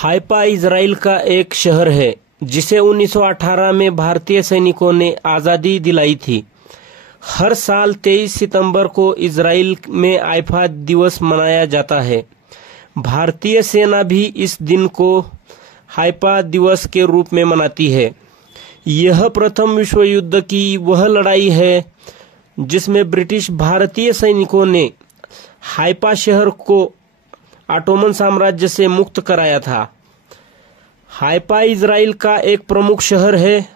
Haifa Israel का एक शहर है जिसे 1918 में भारतीय सैनिकों ने आज़ादी दिलाई थी। हर साल 23 सितंबर को इजराइल में हाइफा दिवस मनाया जाता है। भारतीय सेना भी इस दिन को हाइफा दिवस के रूप में मनाती है। यह प्रथम विश्व युद्ध की वह लड़ाई है जिसमें ब्रिटिश भारतीय सैनिकों ने हाइफा शहर को ऑटोमन साम्राज्य से मुक्त कराया था। हाइफा इजराइल का एक प्रमुख शहर है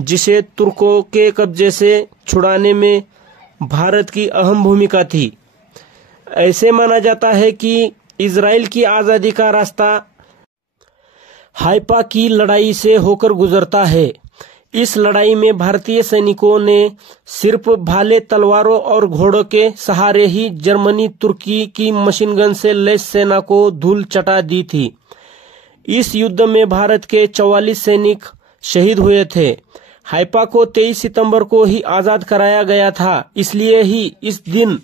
जिसे तुर्कों के कब्जे से छुड़ाने में भारत की अहम भूमिका थी। ऐसे माना जाता है कि इजराइल की आज़ादी का रास्ता हाइफा की लड़ाई से होकर गुजरता है। इस लड़ाई में भारतीय सैनिकों ने सिर्फ भाले, तलवारों और घोड़ों के सहारे ही जर्मनी तुर्की की मशीन गन से लैस सेना को धूल चटा दी थी। इस युद्ध में भारत के 44 सैनिक शहीद हुए थे। हाइफा को 23 सितंबर को ही आजाद कराया गया था, इसलिए ही इस दिन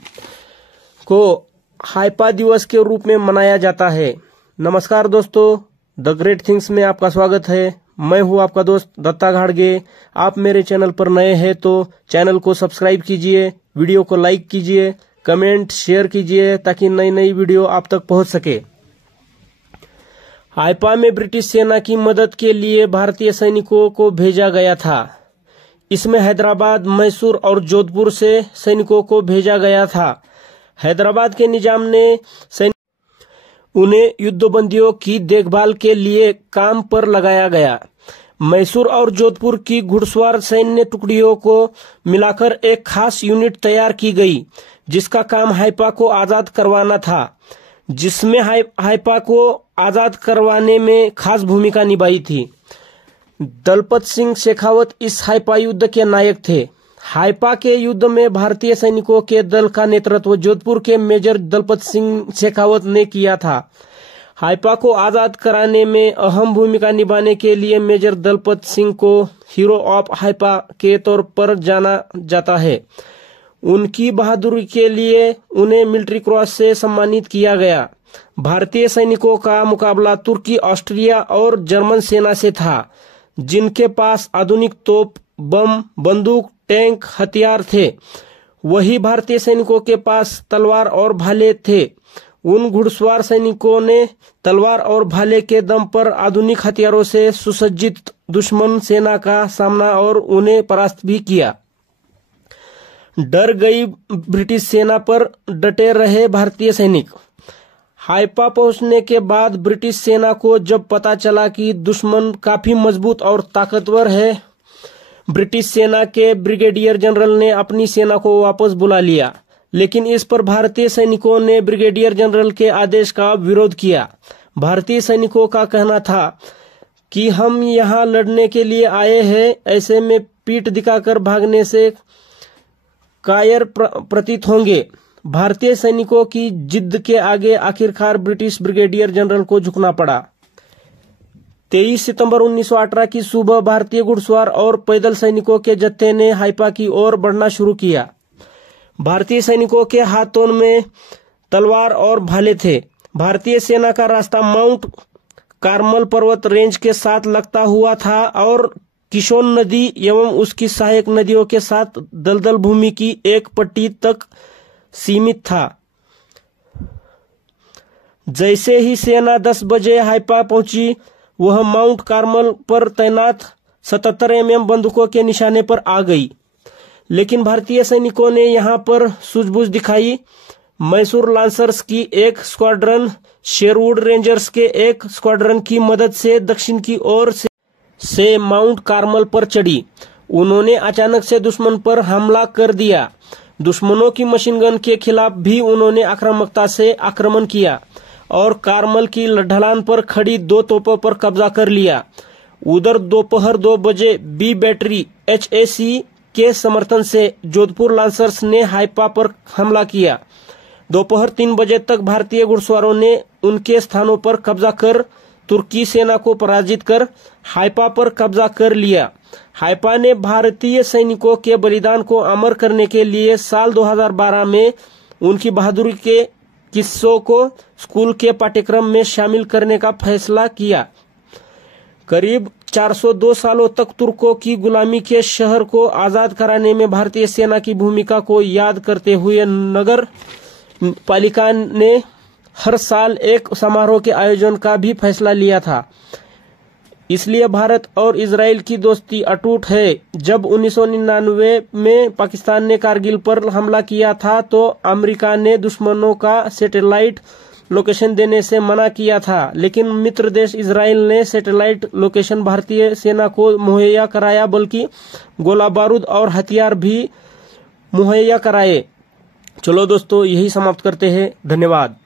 को हाइफा दिवस के रूप में मनाया जाता है। नमस्कार दोस्तों, द ग्रेट थिंग्स में आपका स्वागत है। मैं हूं आपका दोस्त दत्ता घाड़गे। आप मेरे चैनल पर नए हैं तो चैनल को सब्सक्राइब कीजिए, वीडियो को लाइक कीजिए, कमेंट शेयर कीजिए ताकि नई नई वीडियो आप तक पहुंच सके। हाइफा में ब्रिटिश सेना की मदद के लिए भारतीय सैनिकों को भेजा गया था। इसमें हैदराबाद, मैसूर और जोधपुर से सैनिकों को भेजा गया था। हैदराबाद के निजाम ने उन्हें युद्धबंदियों की देखभाल के लिए काम पर लगाया गया। मैसूर और जोधपुर की घुड़सवार सैन्य टुकड़ियों को मिलाकर एक खास यूनिट तैयार की गई जिसका काम हाइफा को आजाद करवाना था, जिसमें हाइफा को आजाद करवाने में खास भूमिका निभाई थी। दलपत सिंह शेखावत इस हाइफा युद्ध के नायक थे। हाइफा के युद्ध में भारतीय सैनिकों के दल का नेतृत्व जोधपुर के मेजर दलपत सिंह शेखावत ने किया था। हाइफा को आजाद कराने में अहम भूमिका निभाने के लिए मेजर दलपत सिंह को हीरो ऑफ हाइफा के तौर पर जाना जाता है। उनकी बहादुरी के लिए उन्हें मिलिट्री क्रॉस से सम्मानित किया गया। भारतीय सैनिकों का मुकाबला तुर्की, ऑस्ट्रिया और जर्मन सेना से था, जिनके पास आधुनिक तोप, बम, बंदूक, टैंक, हथियार थे। वही भारतीय सैनिकों के पास तलवार और भाले थे। उन घुड़सवार सैनिकों ने तलवार और भाले के दम पर आधुनिक हथियारों से सुसज्जित दुश्मन सेना का सामना और उन्हें परास्त भी किया। डर गई ब्रिटिश सेना पर डटे रहे भारतीय सैनिक। हाइफा पहुंचने के बाद ब्रिटिश सेना को जब पता चला कि दुश्मन काफी मजबूत और ताकतवर है, ब्रिटिश सेना के ब्रिगेडियर जनरल ने अपनी सेना को वापस बुला लिया। लेकिन इस पर भारतीय सैनिकों ने ब्रिगेडियर जनरल के आदेश का विरोध किया। भारतीय सैनिकों का कहना था कि हम यहाँ लड़ने के लिए आए हैं, ऐसे में पीठ दिखाकर भागने से कायर प्रतीत होंगे। भारतीय सैनिकों की जिद के आगे आखिरकार ब्रिटिश ब्रिगेडियर जनरल को झुकना पड़ा। 23 सितंबर 1918 की सुबह भारतीय घुड़सवार और पैदल सैनिकों के जत्थे ने हाइफा की ओर बढ़ना शुरू किया। भारतीय सैनिकों के हाथों में तलवार और भाले थे। भारतीय सेना का रास्ता माउंट कार्मल पर्वत रेंज के साथ लगता हुआ था और किशोन नदी एवं उसकी सहायक नदियों के साथ दलदल भूमि की एक पट्टी तक सीमित था। जैसे ही सेना 10 बजे हाइफा पहुंची, वह माउंट कार्मल पर तैनात 77 mm बंदूकों के निशाने पर आ गई। लेकिन भारतीय सैनिकों ने यहां पर सूझबूझ दिखाई। मैसूर लांसर्स की एक स्क्वाड्रन शेरवुड रेंजर्स के एक स्क्वाड्रन की मदद से दक्षिण की ओर से माउंट कार्मल पर चढ़ी। उन्होंने अचानक से दुश्मन पर हमला कर दिया। दुश्मनों की मशीन गन के खिलाफ भी उन्होंने आक्रामकता से आक्रमण किया और कार्मल की ढलान पर खड़ी 2 तोपों पर कब्जा कर लिया। उधर दोपहर 2 बजे बी बैटरी HAC के समर्थन से जोधपुर लांसर्स ने हाइफा पर हमला किया। दोपहर 3 बजे तक भारतीय घुड़सवारों ने उनके स्थानों पर कब्जा कर तुर्की सेना को पराजित कर हाइफा पर कब्जा कर लिया। हाइफा ने भारतीय सैनिकों के बलिदान को अमर करने के लिए साल 2012 में उनकी बहादुरी के किस्सों को स्कूल के पाठ्यक्रम में शामिल करने का फैसला किया। करीब 402 सालों तक तुर्कों की गुलामी के शहर को आजाद कराने में भारतीय सेना की भूमिका को याद करते हुए नगर पालिका ने हर साल एक समारोह के आयोजन का भी फैसला लिया था। इसलिए भारत और इजराइल की दोस्ती अटूट है। जब 1999 में पाकिस्तान ने कारगिल पर हमला किया था तो अमेरिका ने दुश्मनों का सैटेलाइट लोकेशन देने से मना किया था, लेकिन मित्र देश इजराइल ने सैटेलाइट लोकेशन भारतीय सेना को मुहैया कराया, बल्कि गोला बारूद और हथियार भी मुहैया कराए। चलो दोस्तों, यही समाप्त करते हैं। धन्यवाद।